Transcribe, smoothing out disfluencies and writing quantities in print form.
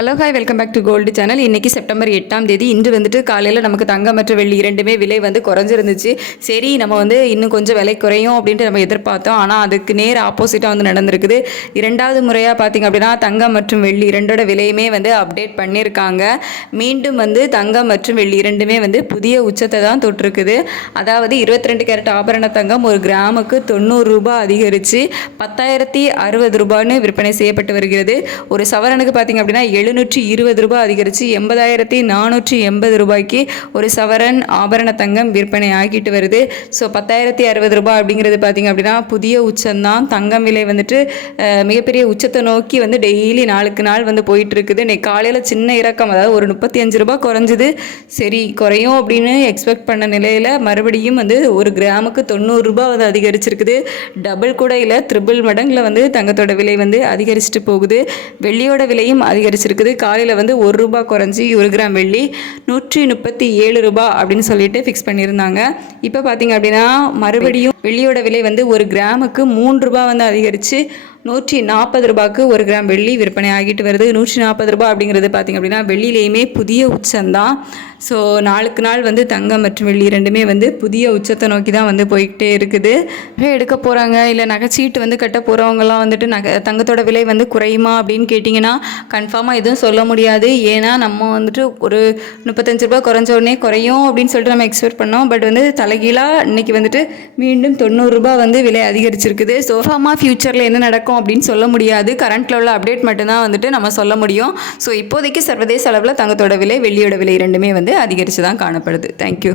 Hello hi welcome back to gold channel. இன்றைக்கி September 8ஆம் தேதி. இன்று வந்துட்டு காலையில் நமக்கு தங்கம் மற்றும் வெள்ளி இரண்டுமே விலை வந்து குறைஞ்சிருந்துச்சு. சரி, நம்ம வந்து இன்னும் கொஞ்சம் விலை குறையும் அப்படின்ட்டு நம்ம எதிர்பார்த்தோம். ஆனால் அதுக்கு நேர் ஆப்போசிட்டாக வந்து நடந்திருக்குது. இரண்டாவது முறையாக பார்த்திங்க அப்படின்னா தங்கம் மற்றும் வெள்ளி இரண்டோட விலையுமே வந்து அப்டேட் பண்ணியிருக்காங்க. மீண்டும் வந்து தங்கம் மற்றும் வெள்ளி இரண்டுமே வந்து புதிய உச்சத்தை தான் தொட்டிருக்குது. அதாவது 22 கேரட் ஆபரண தங்கம் ஒரு கிராமுக்கு 90 ரூபாய் அதிகரித்து 10,060 ரூபான்னு விற்பனை செய்யப்பட்டு வருகிறது. ஒரு சவரனுக்கு பார்த்திங்க அப்படின்னா 720 ரூபாய் அதிகரித்து 80,480 ரூபாய்க்கு ஒரு சவரன் ஆபரண தங்கம் விற்பனை ஆகிட்டு வருது. ஸோ 10,060 ரூபாய் அப்படிங்கிறது பார்த்திங்க அப்படின்னா புதிய உச்சம்தான். தங்கம் விலை வந்துட்டு மிகப்பெரிய உச்சத்தை நோக்கி வந்து டெய்லி நாளுக்கு நாள் வந்து போயிட்டு இருக்குது. இன்னைக்கு காலையில் சின்ன இறக்கம், அதாவது ஒரு 35 ரூபாய் குறைஞ்சிது. சரி, குறையும் அப்படின்னு எக்ஸ்பெக்ட் பண்ண நிலையில் மறுபடியும் வந்து ஒரு கிராமுக்கு 90 ரூபாய் வந்து அதிகரிச்சிருக்குது. டபுள் கூட இல்லை, ட்ரிபிள் மடங்கில் வந்து தங்கத்தோட விலை வந்து அதிகரிச்சுட்டு போகுது. வெள்ளியோட விலையும் அதிகரிச்சிருக்கு. காலையில் வந்து 1 ரூபாய் குறைஞ்சி 1 கிராம் வெள்ளி 137 ரூபாய் அப்படின்னு சொல்லிட்டு ஃபிக்ஸ் பண்ணியிருந்தாங்க. இப்போ பார்த்தீங்க அப்படின்னா மறுபடியும் வெள்ளியோட விலை வந்து ஒரு கிராமுக்கு 3 ரூபாய் வந்து அதிகரித்து 140 ரூபாய்க்கு ஒரு கிராம் வெள்ளி விற்பனை ஆகிட்டு வருது. 140 ரூபாய் அப்படிங்கிறது பார்த்திங்க அப்படின்னா வெள்ளியிலையுமே புதிய உச்சம்தான். ஸோ நாளுக்கு நாள் வந்து தங்கம் மற்றும் வெள்ளி ரெண்டுமே வந்து புதிய உச்சத்தை நோக்கி தான் வந்து போய்கிட்டே இருக்குது. எடுக்க போகிறாங்க இல்லை நகைச்சீட்டு வந்து கட்ட போகிறவங்கலாம் வந்துட்டு தங்கத்தோட விலை வந்து குறையுமா அப்படின்னு கேட்டிங்கன்னா கன்ஃபார்மாக எதுவும் சொல்ல முடியாது. ஏன்னா நம்ம வந்துட்டு ஒரு 35 ரூபாய் குறைஞ்ச உடனே குறையும் அப்படின்னு சொல்லிட்டு நம்ம எக்ஸ்பெக்ட் பண்ணோம். பட் வந்து தலைகீழாக இன்றைக்கி வந்துட்டு மீண்டும் 90 ரூபாய் வந்து விலை அதிகரிச்சிருக்குது. ஸோ ஃபியூச்சரில் என்ன நடக்கும் அப்படின்னு சொல்ல முடியாது. கரண்ட்ல உள்ள அப்டேட் மட்டும்தான் வந்துட்டு நம்ம சொல்ல முடியும். ஸோ இப்போதைக்கு சர்வதேச அளவில் தங்கத்தோட விலை வெள்ளியோட விலை ரெண்டுமே வந்து அதிகரித்து தான் காணப்படுது. தேங்க்யூ.